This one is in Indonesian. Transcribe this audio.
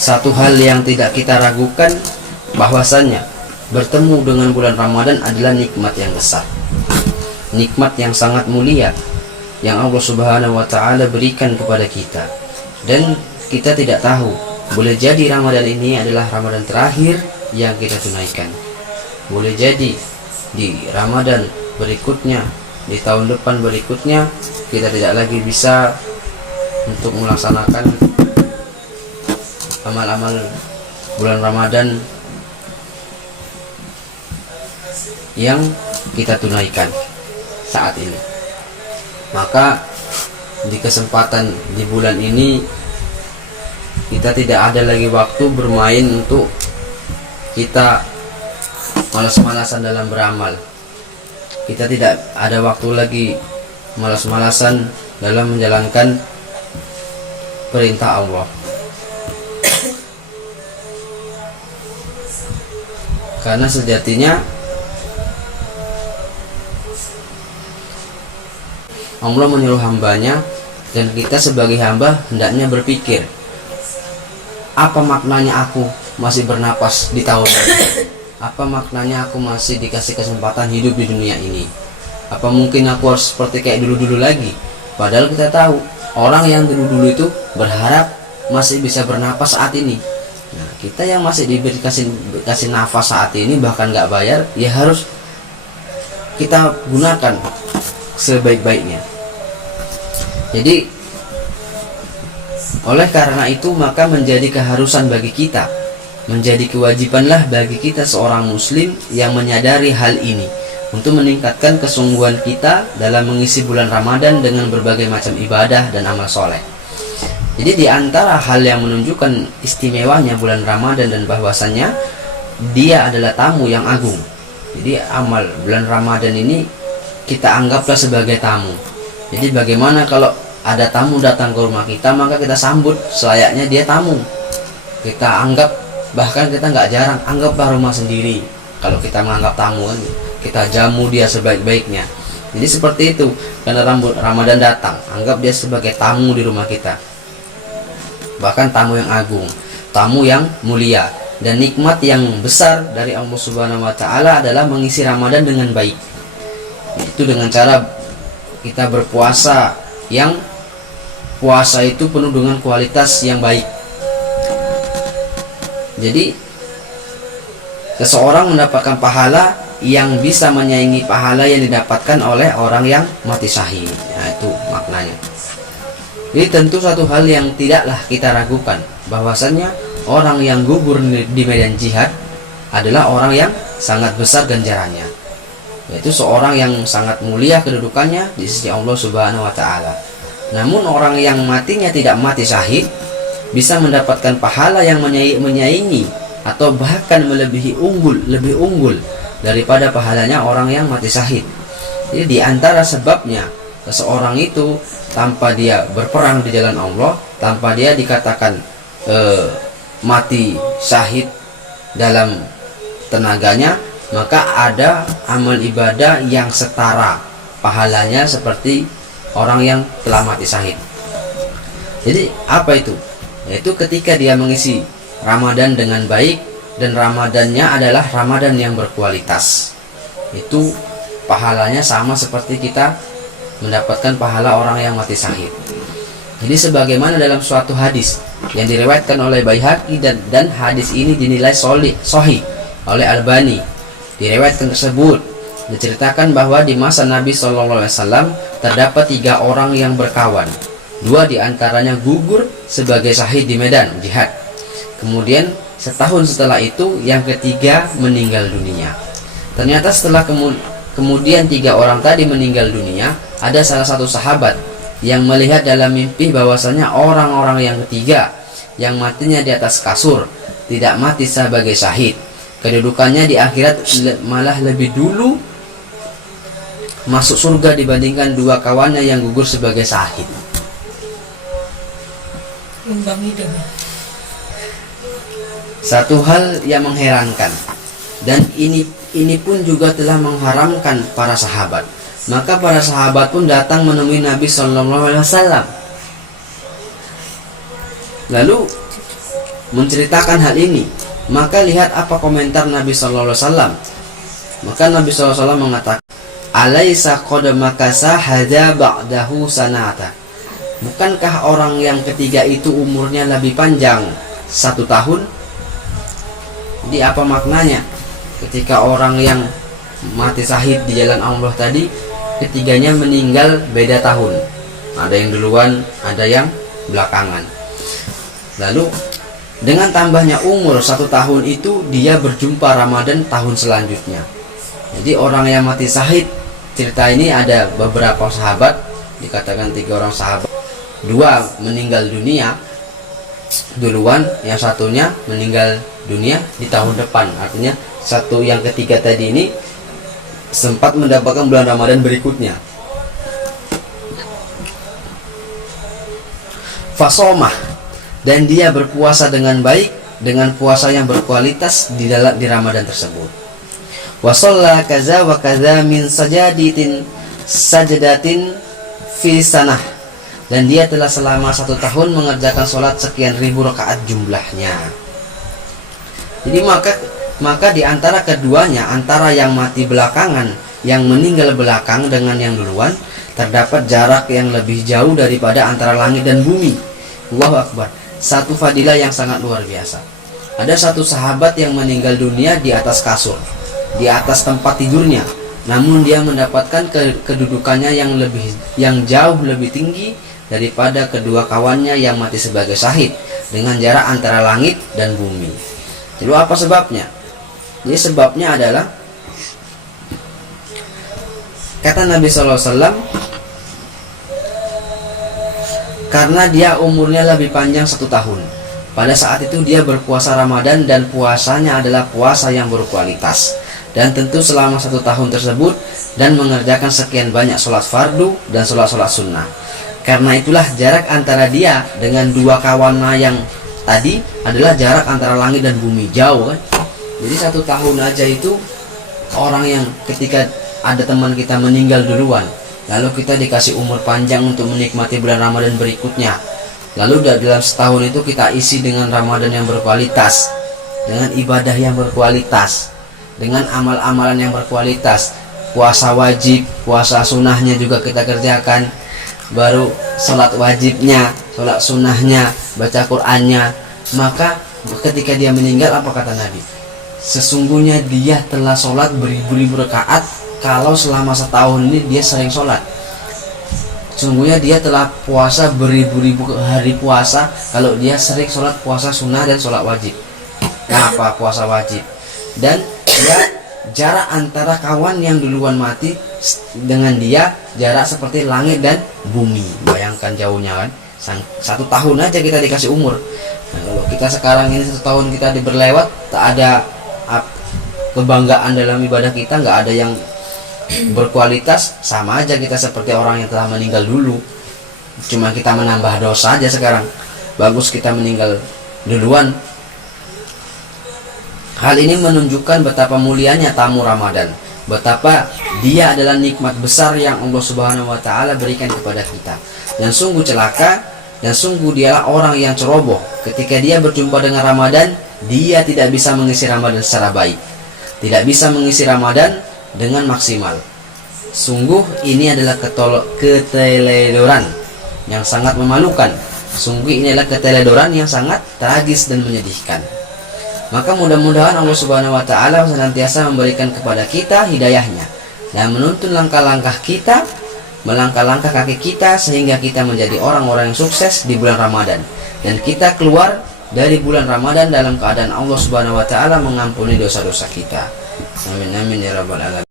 satu hal yang tidak kita ragukan bahwasannya bertemu dengan bulan Ramadan adalah nikmat yang besar, nikmat yang sangat mulia yang Allah Subhanahu wa taala berikan kepada kita. Dan kita tidak tahu, boleh jadi Ramadan ini adalah Ramadan terakhir yang kita tunaikan. Boleh jadi di Ramadan berikutnya, di tahun depan berikutnya, kita tidak lagi bisa untuk melaksanakan amal-amal bulan Ramadan yang kita tunaikan saat ini. Maka di kesempatan di bulan ini kita tidak ada lagi waktu bermain untuk kita malas-malasan dalam beramal. Kita tidak ada waktu lagi malas-malasan dalam menjalankan perintah Allah. Karena sejatinya Allah menyuruh hambanya, dan kita sebagai hamba hendaknya berpikir, apa maknanya aku masih bernapas di tahun ini? Apa maknanya aku masih dikasih kesempatan hidup di dunia ini? Apa mungkin aku harus seperti kayak dulu-dulu lagi? Padahal kita tahu orang yang dulu-dulu itu berharap masih bisa bernapas saat ini. Nah, kita yang masih dikasih nafas saat ini bahkan nggak bayar, ya harus kita gunakan sebaik-baiknya. Jadi oleh karena itu maka menjadi keharusan bagi kita, menjadi kewajibanlah bagi kita seorang muslim yang menyadari hal ini untuk meningkatkan kesungguhan kita dalam mengisi bulan Ramadan dengan berbagai macam ibadah dan amal soleh. Jadi di antara hal yang menunjukkan istimewanya bulan Ramadan dan bahwasannya dia adalah tamu yang agung. Jadi amal bulan Ramadan ini kita anggaplah sebagai tamu. Jadi bagaimana kalau ada tamu datang ke rumah kita, maka kita sambut selayaknya dia tamu. Kita anggap, bahkan kita nggak jarang anggaplah rumah sendiri. Kalau kita menganggap tamu, kita jamu dia sebaik-baiknya. Jadi seperti itu. Karena Ramadan datang, anggap dia sebagai tamu di rumah kita. Bahkan tamu yang agung, tamu yang mulia. Dan nikmat yang besar dari Allah Subhanahu wa taala adalah mengisi Ramadan dengan baik. Itu dengan cara kita berpuasa, yang puasa itu penuh dengan kualitas yang baik. Jadi seseorang mendapatkan pahala yang bisa menyaingi pahala yang didapatkan oleh orang yang mati syahid. Nah, itu maknanya. Jadi tentu satu hal yang tidaklah kita ragukan, bahwasannya orang yang gugur di medan jihad adalah orang yang sangat besar ganjarannya, yaitu seorang yang sangat mulia kedudukannya di sisi Allah Subhanahu wa taala. Namun orang yang matinya tidak mati syahid bisa mendapatkan pahala yang menyaingi atau bahkan lebih unggul daripada pahalanya orang yang mati syahid. Jadi di antara sebabnya seseorang itu tanpa dia berperang di jalan Allah, tanpa dia dikatakan mati syahid dalam tenaganya, maka ada amal ibadah yang setara pahalanya seperti orang yang telah mati syahid. Jadi apa itu? Yaitu ketika dia mengisi Ramadan dengan baik, dan Ramadannya adalah Ramadan yang berkualitas, itu pahalanya sama seperti kita mendapatkan pahala orang yang mati syahid. Jadi sebagaimana dalam suatu hadis yang diriwayatkan oleh Baihaqi, dan hadis ini dinilai sahih oleh Albani. Diriwayatkan tersebut diceritakan bahwa di masa Nabi SAW terdapat 3 orang yang berkawan. 2 diantaranya gugur sebagai syahid di medan jihad. Kemudian setahun setelah itu yang ketiga meninggal dunia. Ternyata setelah kemudian 3 orang tadi meninggal dunia, ada salah satu sahabat yang melihat dalam mimpi bahwasanya orang-orang yang ketiga yang matinya di atas kasur tidak mati sebagai syahid. Kedudukannya di akhirat malah lebih dulu masuk surga dibandingkan 2 kawannya yang gugur sebagai syahid. Satu hal yang mengherankan, dan ini pun juga telah mengharamkan para sahabat. Maka para sahabat pun datang menemui Nabi SAW. Lalu menceritakan hal ini, maka lihat apa komentar Nabi sallallahu alaihi wasallam. Maka Nabi sallallahu alaihi wasallam mengatakan, "Alaisa qad makasa hadza ba'dahu sanata." Bukankah orang yang ketiga itu umurnya lebih panjang 1 tahun? Jadi apa maknanya ketika orang yang mati syahid di jalan Allah tadi, ketiganya meninggal beda tahun, ada yang duluan, ada yang belakangan. Lalu dengan tambahnya umur 1 tahun itu, dia berjumpa Ramadan tahun selanjutnya. Jadi orang yang mati syahid, cerita ini ada beberapa sahabat, dikatakan 3 orang sahabat, 2 meninggal dunia duluan, yang satunya meninggal dunia di tahun depan. Artinya satu yang ketiga tadi ini sempat mendapatkan bulan Ramadan berikutnya. Fasomah, dan dia berpuasa dengan baik, dengan puasa yang berkualitas di Ramadan tersebut. Wasalla kaza wa kaza min sajadatin fi sanah, dan dia telah selama 1 tahun mengerjakan sholat sekian ribu rakaat jumlahnya. Jadi maka di antara keduanya, antara yang mati belakangan, yang meninggal belakang dengan yang duluan, terdapat jarak yang lebih jauh daripada antara langit dan bumi. Allahu Akbar. Satu fadilah yang sangat luar biasa. Ada satu sahabat yang meninggal dunia di atas kasur, di atas tempat tidurnya, namun dia mendapatkan kedudukannya yang jauh lebih tinggi daripada kedua kawannya yang mati sebagai syahid, dengan jarak antara langit dan bumi. Lalu apa sebabnya? Jadi sebabnya adalah kata Nabi SAW, karena dia umurnya lebih panjang 1 tahun. Pada saat itu dia berpuasa Ramadan, dan puasanya adalah puasa yang berkualitas, dan tentu selama 1 tahun tersebut, dan mengerjakan sekian banyak sholat fardu dan sholat-sholat sunnah. Karena itulah jarak antara dia dengan 2 kawannya yang tadi adalah jarak antara langit dan bumi, jauh kan. Jadi 1 tahun aja itu, orang yang ketika ada teman kita meninggal duluan, lalu kita dikasih umur panjang untuk menikmati bulan Ramadan berikutnya, lalu dalam setahun itu kita isi dengan Ramadan yang berkualitas, dengan ibadah yang berkualitas, dengan amal-amalan yang berkualitas, puasa wajib, puasa sunnahnya juga kita kerjakan, baru sholat wajibnya, sholat sunnahnya, baca Qur'annya. Maka ketika dia meninggal, apa kata Nabi? Sesungguhnya dia telah sholat beribu-ribu rakaat kalau selama setahun ini dia sering sholat. Sesungguhnya dia telah puasa beribu-ribu hari puasa kalau dia sering sholat puasa sunnah dan sholat wajib. Kenapa puasa wajib? Dan dia jarak antara kawan yang duluan mati dengan dia jarak seperti langit dan bumi. Bayangkan jauhnya kan. 1 tahun aja kita dikasih umur. Nah, kalau kita sekarang ini 1 tahun kita berlewat, tak ada kebanggaan dalam ibadah kita, nggak ada yang berkualitas, sama aja kita seperti orang yang telah meninggal dulu. Cuma kita menambah dosa aja sekarang. Bagus kita meninggal duluan. Hal ini menunjukkan betapa mulianya tamu Ramadan, betapa dia adalah nikmat besar yang Allah Subhanahu wa taala berikan kepada kita. Dan sungguh celaka, dan sungguh dialah orang yang ceroboh ketika dia berjumpa dengan Ramadan, dia tidak bisa mengisi Ramadan secara baik, tidak bisa mengisi Ramadan dengan maksimal. Sungguh ini adalah keteledoran yang sangat memalukan. Sungguh ini adalah keteledoran yang sangat tragis dan menyedihkan. Maka mudah-mudahan Allah Subhanahu wa taala senantiasa memberikan kepada kita hidayahnya dan menuntun langkah-langkah kita, melangkah-langkah kaki kita, sehingga kita menjadi orang-orang yang sukses di bulan Ramadan, dan kita keluar dari bulan Ramadan dalam keadaan Allah Subhanahu wa taala mengampuni dosa-dosa kita. Amin amin ya rabbal alamin.